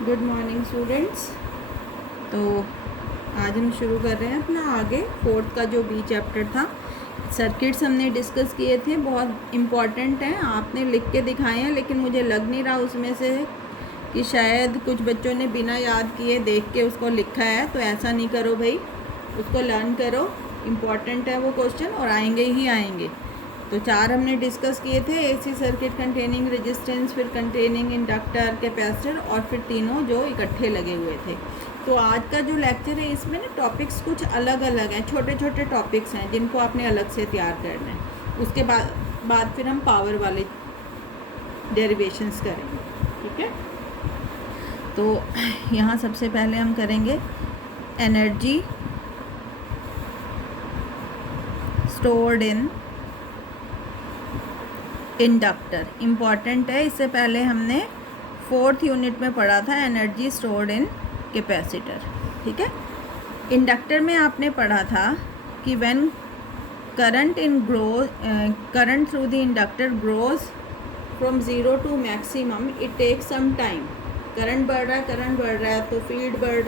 Good morning students. तो आज हम शुरू कर रहे हैं अपना आगे फोर्थ का जो बी चैप्टर था। सर्किट्स हमने डिस्कस किए थे, बहुत इम्पॉर्टेंट हैं। आपने लिख के दिखाए हैं, लेकिन मुझे लग नहीं रहा उसमें से कि शायद कुछ बच्चों ने बिना याद किए देख के उसको लिखा है। तो ऐसा नहीं करो भाई, उसको लर्न करो। इम्पॉर्टेंट है वो क्वेश्चन और आएंगे ही आएंगे। तो चार हमने डिस्कस किए थे, एसी सर्किट कंटेनिंग रेजिस्टेंस, फिर कंटेनिंग इंडक्टर, कैपेसिटर और फिर तीनों जो इकट्ठे लगे हुए थे। तो आज का जो लेक्चर है इसमें ना टॉपिक्स कुछ अलग अलग हैं, छोटे छोटे टॉपिक्स हैं जिनको आपने अलग से तैयार करना है। उसके बाद फिर हम पावर वाले डेरिवेशंस करेंगे, ठीक है। तो यहाँ सबसे पहले हम करेंगे एनर्जी स्टोर्ड इन इंडक्टर। इम्पॉर्टेंट है, इससे पहले हमने फोर्थ यूनिट में पढ़ा था एनर्जी स्टोर्ड इन कैपेसिटर, ठीक है। इंडक्टर में आपने पढ़ा था कि when current through the inductor grows from zero to maximum it takes some time. Current बढ़ रहा है तो फील्ड बढ़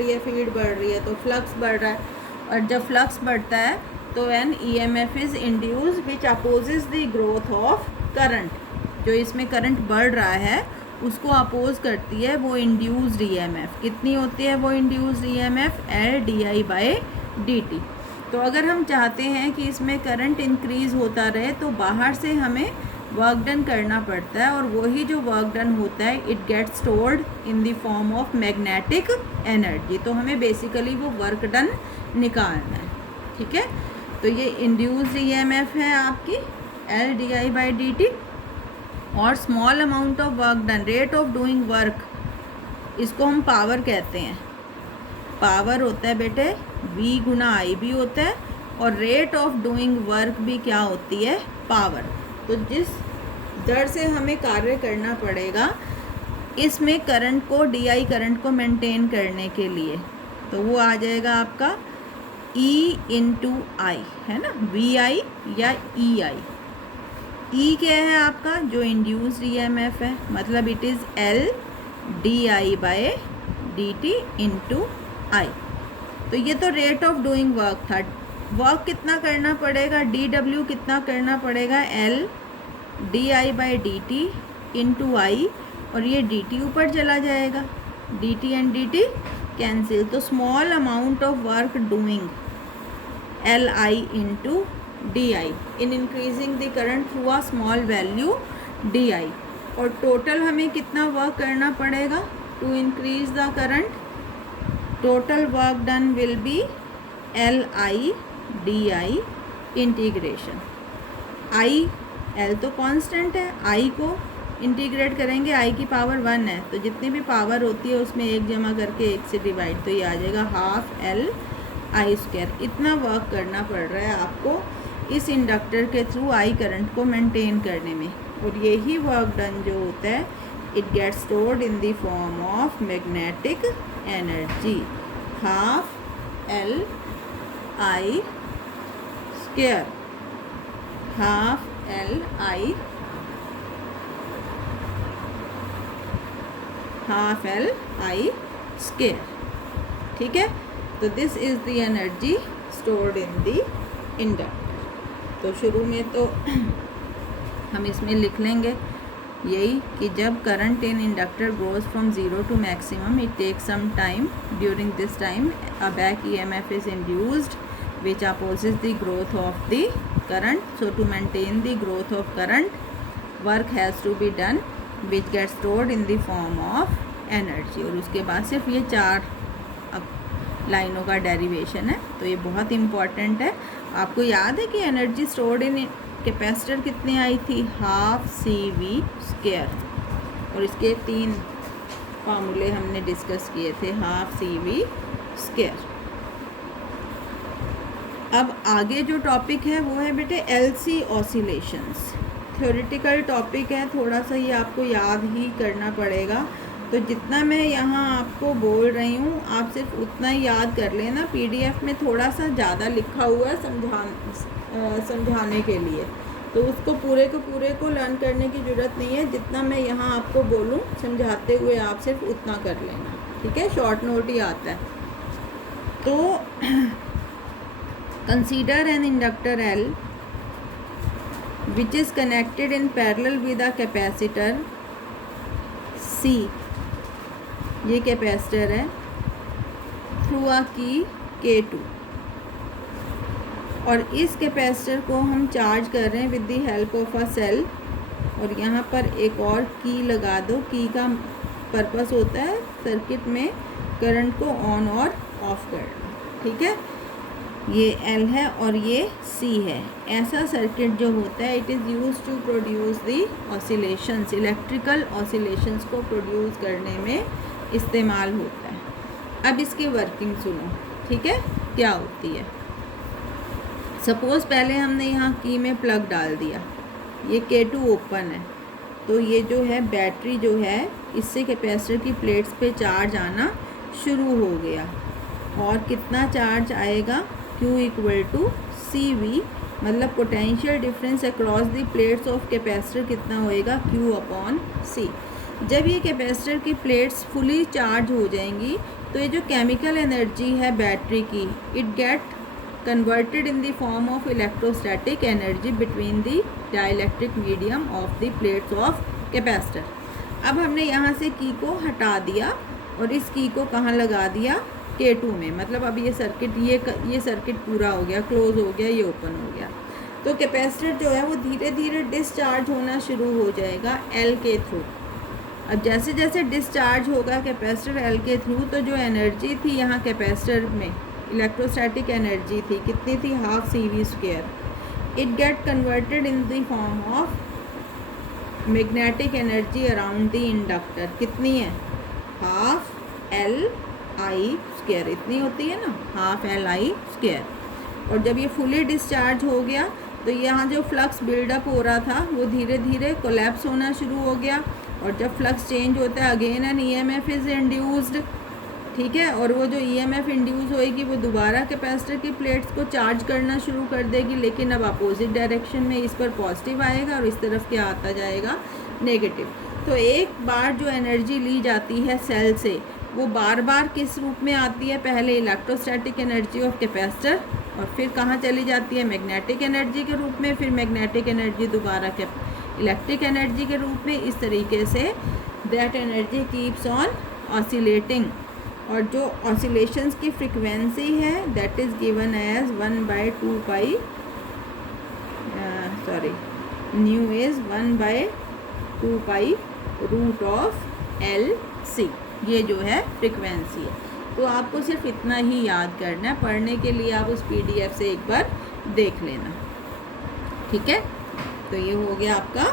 रही है तो फ्लक्स बढ़ रहा है, और जब फ्लक्स बढ़ता है तो an EMF is induce which opposes the growth of current. जो इसमें करंट बढ़ रहा है उसको अपोज करती है वो इंड्यूस्ड EMF। कितनी होती है वो इंड्यूस्ड EMF? LdI/dt। तो अगर हम चाहते हैं कि इसमें करंट इंक्रीज़ होता रहे तो बाहर से हमें वर्क डन करना पड़ता है, और वही जो वर्क डन होता है it gets stored in the form of magnetic energy. तो हमें बेसिकली वो वर्क डन निकालना है, ठीक है। तो ये इंड्यूस्ड EMF है आपकी LdI/dt, और small amount of work done, rate of doing work, इसको हम पावर कहते हैं। पावर होता है बेटे V गुना IB होता है, और रेट ऑफ डूइंग वर्क भी क्या होती है? पावर। तो जिस दर से हमें कार्य करना पड़ेगा इसमें करंट को, DI करंट को मेंटेन करने के लिए, तो वो आ जाएगा आपका E/I, है ना, VI या EI। E क्या है आपका? जो इंड्यूस्ड EMF है, मतलब इट इज़ LdI/dt × I। तो ये तो रेट ऑफ डूइंग वर्क था। वर्क कितना करना पड़ेगा? DW कितना करना पड़ेगा? LdI/dt × I, और ये dt ऊपर चला जाएगा, dt एंड dt कैंसिल। तो small amount of work doing LI × DI in increasing the current through a small value DI। और टोटल हमें कितना वर्क करना पड़ेगा to increase the current? Total work done will be LI/DI integration. L तो constant है, I को integrate करेंगे, I की पावर 1 है, तो जितनी भी पावर होती है उसमें 1 जमा करके 1 से डिवाइड, तो ये आ जाएगा ½ LI²। इतना वर्क करना पड़ रहा है आपको इस इंडक्टर के थ्रू I करंट को मेंटेन करने में, और यही वर्क डन जो होता है it gets stored in the form of magnetic energy, ½ LI²। ½ LI², ठीक है। तो this is the energy stored in the inductor. तो शुरू में तो हम इसमें लिख लेंगे यही कि जब current in inductor grows from zero to maximum it takes some time, during this time a back EMF is induced which opposes the growth of the current. So to maintain the growth of current, work has to be done which gets stored in the form of energy। और उसके बाद सिर्फ ये 4 लाइनों का derivation है। तो ये बहुत इम्पॉर्टेंट है। आपको याद है कि एनर्जी स्टोर्ड इन कैपेसिटर कितनी आई थी? ½ CV², और इसके 3 फार्मूले हमने डिस्कस किए थे, ½ CV²। अब आगे जो टॉपिक है वो है बेटे LC ऑसिलेशंस। थ्योरेटिकल टॉपिक है, थोड़ा सा ये आपको याद ही करना पड़ेगा। तो जितना मैं यहाँ आपको बोल रही हूँ आप सिर्फ उतना ही याद कर लेना। PDF में थोड़ा सा ज़्यादा लिखा हुआ है समझाने के लिए, तो उसको पूरे को लर्न करने की ज़रूरत नहीं है, जितना मैं यहाँ आपको बोलूँ समझाते हुए आप सिर्फ उतना कर लेना, ठीक है। शॉर्ट नोट ही आता है। तो consider an inductor L which is connected in parallel with a capacitor C, ये कैपेसिटर है, थ्रू आ की K2, और इस कैपेसिटर को हम चार्ज कर रहे हैं with the help of a cell. और यहाँ पर एक और की लगा दो। की का पर्पस होता है सर्किट में करंट को ऑन और ऑफ करना, ठीक है। ये L है और ये C है। ऐसा सर्किट जो होता है it is use to produce the oscillations, electrical oscillations को प्रोड्यूस करने में इस्तेमाल होता है। अब इसकी वर्किंग सुनो, ठीक है, क्या होती है। सपोज़ पहले हमने यहाँ की में प्लग डाल दिया, ये K2 ओपन है, तो ये जो है बैटरी जो है इससे कैपेसिटर की प्लेट्स पे चार्ज आना शुरू हो गया। और कितना चार्ज आएगा, Q इक्वल टू CV, मतलब potential difference across the plates of capacitor कितना होएगा, Q अपॉन C। जब ये कैपेसिटर की प्लेट्स फुली चार्ज हो जाएंगी तो ये जो केमिकल एनर्जी है बैटरी की, it get converted in the form of electrostatic energy between the dielectric medium of the plates of capacitor। अब हमने यहाँ से की को हटा दिया और इस की को कहाँ लगा दिया, K2 में, मतलब अब ये सर्किट ये सर्किट पूरा हो गया, क्लोज हो गया, ये ओपन हो गया। तो कैपेसिटर जो है वो धीरे धीरे डिस्चार्ज होना शुरू हो जाएगा L के थ्रू। अब जैसे जैसे डिस्चार्ज होगा कैपेसिटर L के थ्रू, तो जो एनर्जी थी यहाँ कैपेसिटर में, इलेक्ट्रोस्टैटिक एनर्जी थी, कितनी थी, half CV²। It get converted in the form of magnetic energy around the inductor, कितनी है, हाफ LI², इतनी होती है ना, हाफ LI²। और जब ये फुली डिस्चार्ज हो गया तो यहाँ जो फ्लक्स बिल्डअप हो रहा था वो धीरे धीरे कोलैप्स होना शुरू हो गया। और जब फ्लक्स चेंज होता है again an EMF is induced, ठीक है। और वो जो EMF इंड्यूस होएगी वो दोबारा कैपेसिटर की प्लेट्स को चार्ज करना शुरू कर देगी, लेकिन अब अपोजिट डायरेक्शन में, इस पर पॉजिटिव आएगा और इस तरफ क्या आता जाएगा, नेगेटिव। तो एक बार जो एनर्जी ली जाती है सेल से वो बार बार किस रूप में आती है, पहले इलेक्ट्रोस्टैटिक एनर्जी ऑफ कैपेसिटर और फिर कहाँ चली जाती है, मैग्नेटिक एनर्जी के रूप में, फिर मैग्नेटिक एनर्जी दोबारा इलेक्ट्रिक एनर्जी के रूप में। इस तरीके से that energy keeps on oscillating. और जो ऑसिलेशंस की फ्रीक्वेंसी है that is given as 1/2 pi, nu is 1/2 pi root of LC, ये जो है फ्रीक्वेंसी है। तो आपको सिर्फ इतना ही याद करना है, पढ़ने के लिए आप उस PDF से एक बार देख लेना, ठीक है। तो ये हो गया आपका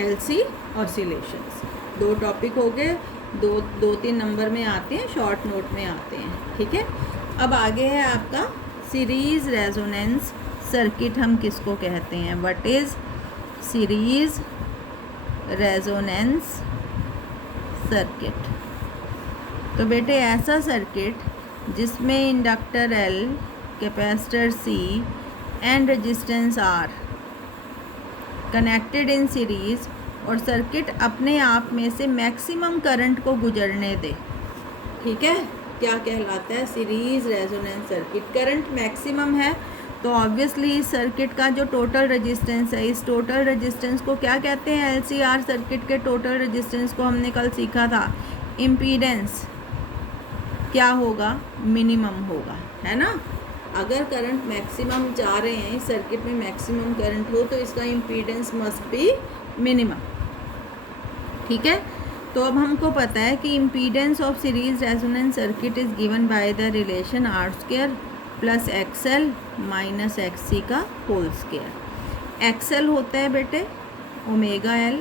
LC ऑसिलेशंस। 2 टॉपिक हो गए, 2-3 नंबर में आते हैं, शॉर्ट नोट में आते हैं, ठीक है। अब आगे है आपका सीरीज़ रेजोनेंस सर्किट, हम किसको कहते हैं, what is series resonance circuit. तो बेटे ऐसा सर्किट जिसमें inductor L, capacitor C and resistance R connected in series और सर्किट अपने आप में से मैक्सिमम करंट को गुजरने दे, ठीक है, क्या कहलाता है, series resonance circuit. Current maximum है तो ऑब्वियसली इस सर्किट का जो टोटल रेजिस्टेंस है, इस टोटल रेजिस्टेंस को क्या कहते हैं, LCR सर्किट के टोटल रेजिस्टेंस को हमने कल सीखा था, इम्पीडेंस क्या होगा, मिनिमम होगा, है ना। अगर करंट मैक्सिमम चाह रहे हैं, इस सर्किट में मैक्सिमम करंट हो तो इसका इम्पीडेंस मस्ट बी मिनिमम, ठीक है। तो अब हमको पता है कि impedance of series resonance circuit is given by the relation R² plus XL minus XC का होल स्क्वायर। XL होता है बेटे ओमेगा L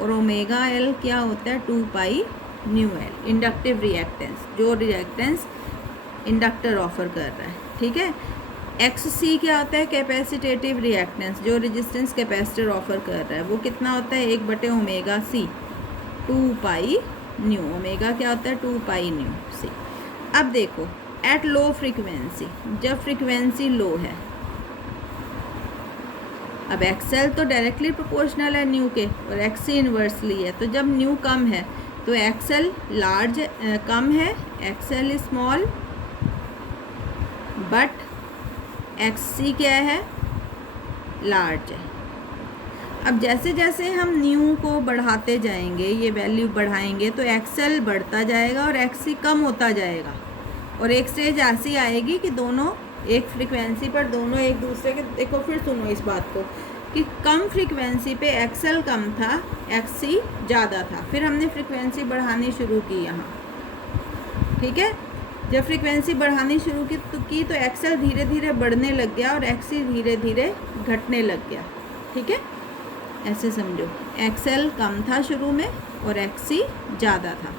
और ओमेगा L क्या होता है 2 pi nu L, inductive reactance, जो रिएक्टेंस इंडक्टर ऑफर कर रहा है, ठीक है। XC क्या होता है, कैपेसिटेटिव रिएक्टेंस, जो रेजिस्टेंस कैपेसिटर ऑफर कर रहा है वो कितना होता है 1/ओमेगा C 2 पाई न्यू। ओमेगा क्या होता है 2 पाई न्यू C। अब देखो एट लो फ्रीक्वेंसी, जब फ्रीक्वेंसी लो है अब एक्सएल तो डायरेक्टली प्रोपोर्शनल है न्यू के और एक्ससी इन्वर्सली है, तो जब न्यू कम है तो एक्सएल लार्ज कम है, एक्सएल स्मॉल, बट एक्ससी क्या है, लार्ज है। अब जैसे जैसे हम न्यू को बढ़ाते जाएंगे, ये वैल्यू बढ़ाएंगे, तो एक्सएल बढ़ता जाएगा और एक्ससी कम होता जाएगा, और एक स्टेज ऐसी आएगी कि दोनों एक फ्रीक्वेंसी पर दोनों एक दूसरे के, देखो फिर सुनो इस बात को, कि कम फ्रीक्वेंसी पे एक्सएल कम था, एक्ससी ज़्यादा था, फिर हमने फ्रीक्वेंसी बढ़ानी शुरू की यहाँ, ठीक है। जब फ्रीक्वेंसी बढ़ानी शुरू की तो एक्सएल धीरे धीरे बढ़ने लग गया और एक्ससी धीरे धीरे घटने लग गया, ठीक है। ऐसे समझो, एक्सएल कम था शुरू में और एक्ससी ज़्यादा था।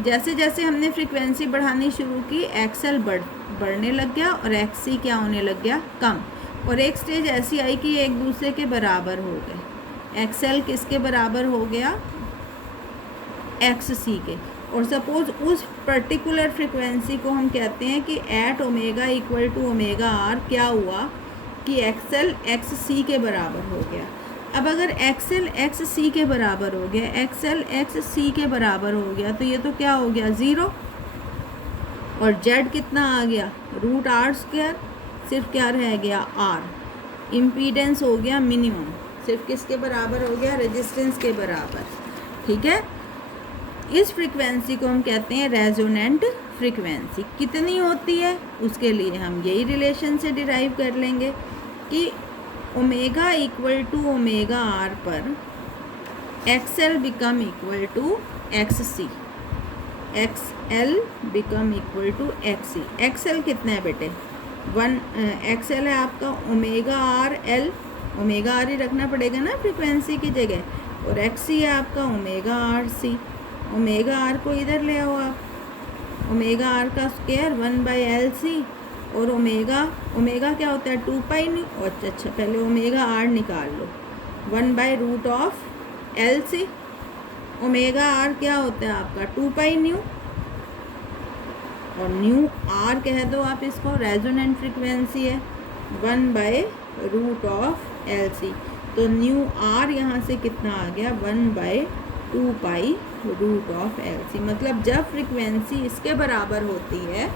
जैसे जैसे हमने फ्रीक्वेंसी बढ़ानी शुरू की, एक्सएल बढ़ने लग गया और एक्ससी क्या होने लग गया, कम, और एक स्टेज ऐसी आई कि एक दूसरे के बराबर हो गए। एक्सएल किसके बराबर हो गया, एक्ससी के, और सपोज उस पर्टिकुलर फ्रीक्वेंसी को हम कहते हैं कि at omega equal to omega R क्या हुआ कि एक्सएल एक्ससी के बराबर हो गया। अब अगर एक्सएल एक्ससी के बराबर हो गया, एक्सएल एक्ससी के बराबर हो गया, तो ये तो क्या हो गया, 0, और जेड कितना आ गया, रूट आर स्क्वायर, सिर्फ क्या रह गया, आर। इम्पीडेंस हो गया मिनिमम, सिर्फ किसके बराबर हो गया, रेजिस्टेंस के बराबर, ठीक है। इस फ्रीक्वेंसी को हम कहते हैं रेजोनेंट फ्रीक्वेंसी। कितनी होती है उसके लिए हम यही रिलेशन से डिराइव कर लेंगे कि omega equal to omega r पर XL become equal to XC, XL become equal to XC. XL कितना है बेटे, 1, एक्सएल है आपका omega r l, omega r ही रखना पड़ेगा ना फ्रीक्वेंसी की जगह, और एक्ससी है आपका omega R C. Omega R को इधर ले आओ आप, ओमेगा आर का स्क्वायर 1/LC, और ओमेगा क्या होता है, 2 पाई न्यू। अच्छा, पहले ओमेगा आर निकाल लो, 1/√LC। ओमेगा आर क्या होता है आपका, 2 पाई न्यू, और न्यू आर कह दो आप इसको, रेजोनेंट फ्रीक्वेंसी है, 1/√LC। तो न्यू आर यहाँ से कितना आ गया, 1/2π√LC। मतलब जब फ्रीक्वेंसी इसके बराबर होती है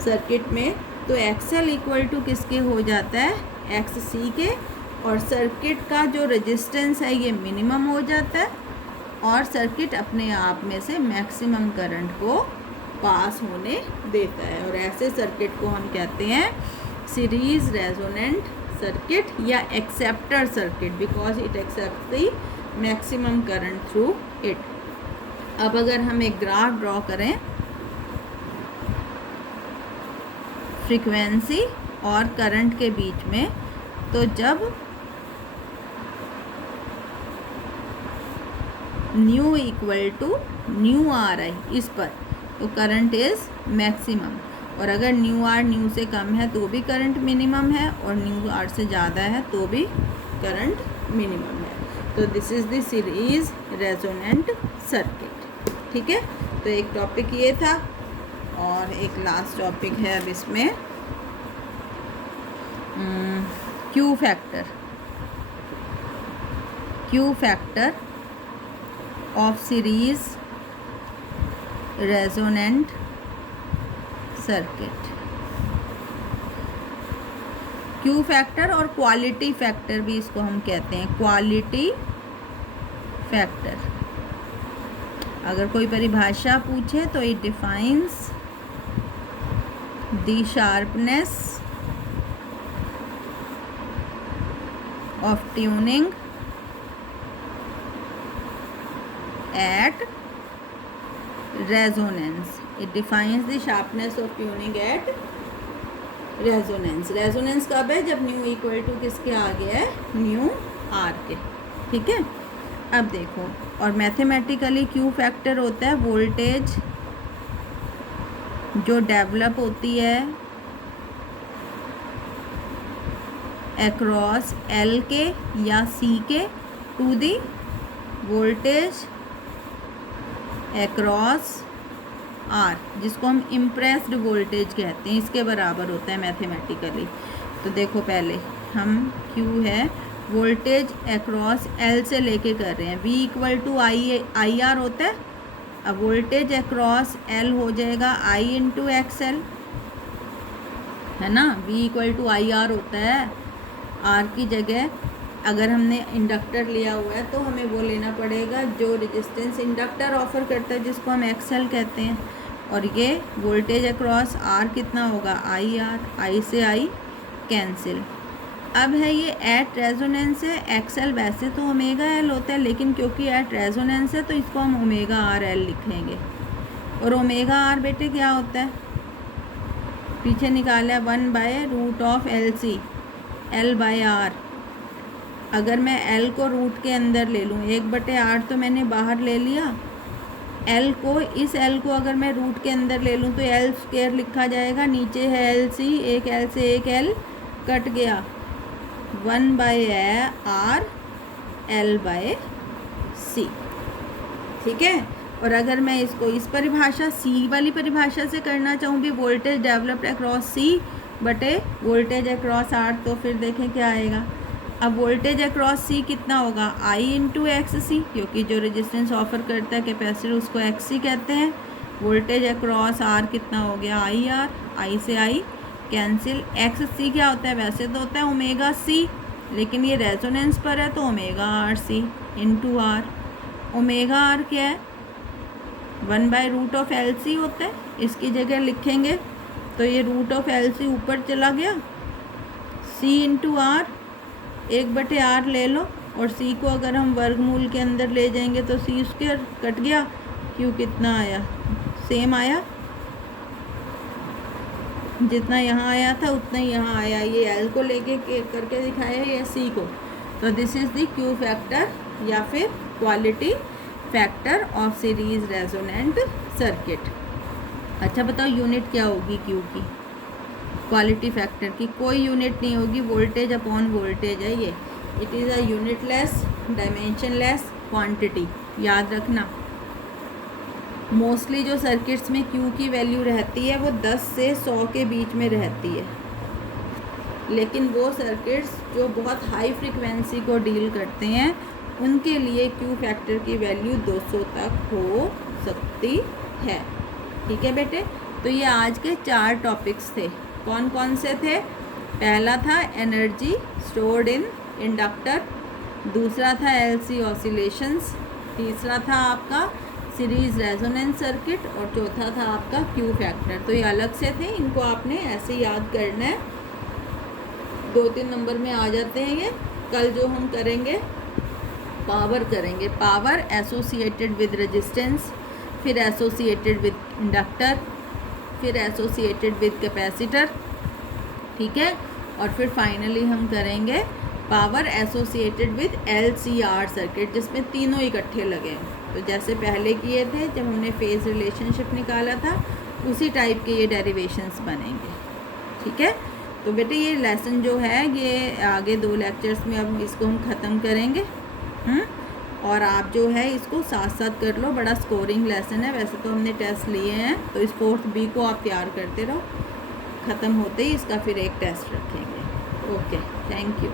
सर्किट में, तो एक्सएल इक्वल टू किसके हो जाता है, एक्ससी के, और सर्किट का जो रेजिस्टेंस है ये मिनिमम हो जाता है, और सर्किट अपने आप में से मैक्सिमम करंट को पास होने देता है। और ऐसे सर्किट को हम कहते हैं सीरीज रेजोनेंट सर्किट या acceptor circuit, because it accept the maximum current through it. अब अगर हम एक ग्राफ ड्रॉ करें फ्रीक्वेंसी और करंट के बीच में, तो जब nu equal to nu R आई इस पर, तो करंट इज़ मैक्सिमम, और अगर न्यू आर न्यू से कम है तो भी करंट मिनिमम है, और न्यू आर से ज़्यादा है तो भी करंट मिनिमम है। तो this is the series resonant circuit, ठीक है। तो एक टॉपिक ये था, और एक लास्ट टॉपिक है अब इसमें Q factor of series resonant circuit. Q factor और क्वालिटी फैक्टर भी इसको हम कहते हैं, क्वालिटी फैक्टर। अगर कोई परिभाषा पूछे तो it defines the sharpness of tuning at resonance. It defines the sharpness of tuning at resonance. resonance कब है, जब न्यू इक्वल टू किसके आ गया है, न्यू आर के, ठीक है। अब देखो, और मैथमेटिकली क्यू फैक्टर होता है वोल्टेज जो डेवलप होती है अक्रॉस एल के या सी के to the voltage across R, जिसको हम इम्प्रेस्ड वोल्टेज कहते हैं, इसके बराबर होता है मैथमेटिकली। तो देखो पहले हम Q है वोल्टेज अक्रॉस एल से लेके कर रहे हैं। V equal to I R होता है। अब वोल्टेज अक्रॉस एल हो जाएगा I इंटू एक्स एल, है ना। V equal to I R होता है। R की जगह अगर हमने इंडक्टर लिया हुआ है तो हमें वो लेना पड़ेगा जो रेजिस्टेंस इंडक्टर ऑफर करता है, जिसको हम एक्सएल कहते हैं। और ये वोल्टेज अक्रॉस R कितना होगा, आई आर। आई से आई कैंसिल। अब है ये एट रेजोनेंस है। एक्सएल वैसे तो ओमेगा एल होता है, लेकिन क्योंकि एट रेजोनेंस है तो इसको हम ओमेगा आर एल लिखेंगे। और ओमेगा आर बेटे क्या होता है, पीछे निकाला 1/√LC, L/R। अगर मैं L को रूट के अंदर ले लूँ, 1/8 तो मैंने बाहर ले लिया। L को, इस L को अगर मैं रूट के अंदर ले लूँ तो L स्क्वायर लिखा जाएगा। नीचे है LC, एक L से एक L कट गया, 1/R L/C, ठीक है। और अगर मैं इसको इस परिभाषा C वाली परिभाषा से करना चाहूँ भी, वोल्टेज डेवलप्ड अक्रॉस C बटे वोल्टेज अक्रॉस R, तो फिर देखें क्या आएगा। अब वोल्टेज अक्रॉस C कितना होगा, I इंटू एक्स सी, क्योंकि जो रेजिस्टेंस ऑफर करता है कैपेसिटर उसको XC कहते हैं। वोल्टेज अक्रॉस R कितना हो गया, IR, I से I कैंसिल। XC क्या होता है, वैसे तो होता है ओमेगा C, लेकिन ये रेजोनेंस पर है तो omega RC into R। Omega R क्या है, 1/√LC होता है। इसकी जगह लिखेंगे तो ये √LC ऊपर चला गया, C इंटू R, 1/R ले लो। और C को अगर हम वर्गमूल के अंदर ले जाएंगे तो C स्क्वायर कट गया, Q कितना आया, सेम आया, जितना यहाँ आया था उतना ही यहाँ आया। ये L को लेके करके दिखाया है, या C को। तो this is the Q factor या फिर quality factor of series resonant circuit. अच्छा बताओ यूनिट क्या होगी Q की, क्वालिटी फैक्टर की? कोई यूनिट नहीं होगी, वोल्टेज अपॉन वोल्टेज है ये। It is a unitless dimensionless quantity, याद रखना। मोस्टली जो सर्किट्स में Q की वैल्यू रहती है वो 10 से 100 के बीच में रहती है, लेकिन वो सर्किट्स जो बहुत हाई फ्रीक्वेंसी को डील करते हैं उनके लिए Q फैक्टर की वैल्यू 200 तक हो सकती है, ठीक है बेटे। तो ये आज के 4 टॉपिक्स थे। कौन कौन से थे? पहला था एनर्जी स्टोर्ड इन इंडक्टर, दूसरा था LC ऑसिलेशंस, तीसरा था आपका सीरीज रेजोनेंस सर्किट, और चौथा था आपका Q फैक्टर। तो ये अलग से थे, इनको आपने ऐसे याद करना है, 2-3 नंबर में आ जाते हैं ये। कल जो हम करेंगे पावर करेंगे, पावर एसोसिएटेड विद रेजिस्टेंस, फिर एसोसिएटेड विद इंडक्टर, फिर एसोसिएटेड विद कैपेसिटर, ठीक है। और फिर फाइनली हम करेंगे power associated with LCR circuit, जिसमें तीनों इकट्ठे लगे हैं। तो जैसे पहले किए थे जब हमने फेज रिलेशनशिप निकाला था, उसी टाइप के ये डेरिवेशंस बनेंगे, ठीक है। तो बेटे ये लेसन जो है ये आगे 2 लेक्चर्स में अब इसको हम ख़त्म करेंगे। और आप जो है इसको साथ साथ कर लो, बड़ा स्कोरिंग लेसन है। वैसे तो हमने टेस्ट लिए हैं, तो इस 4th B को आप तैयार करते रहो। ख़त्म होते ही इसका फिर एक टेस्ट रखेंगे। Okay, thank you.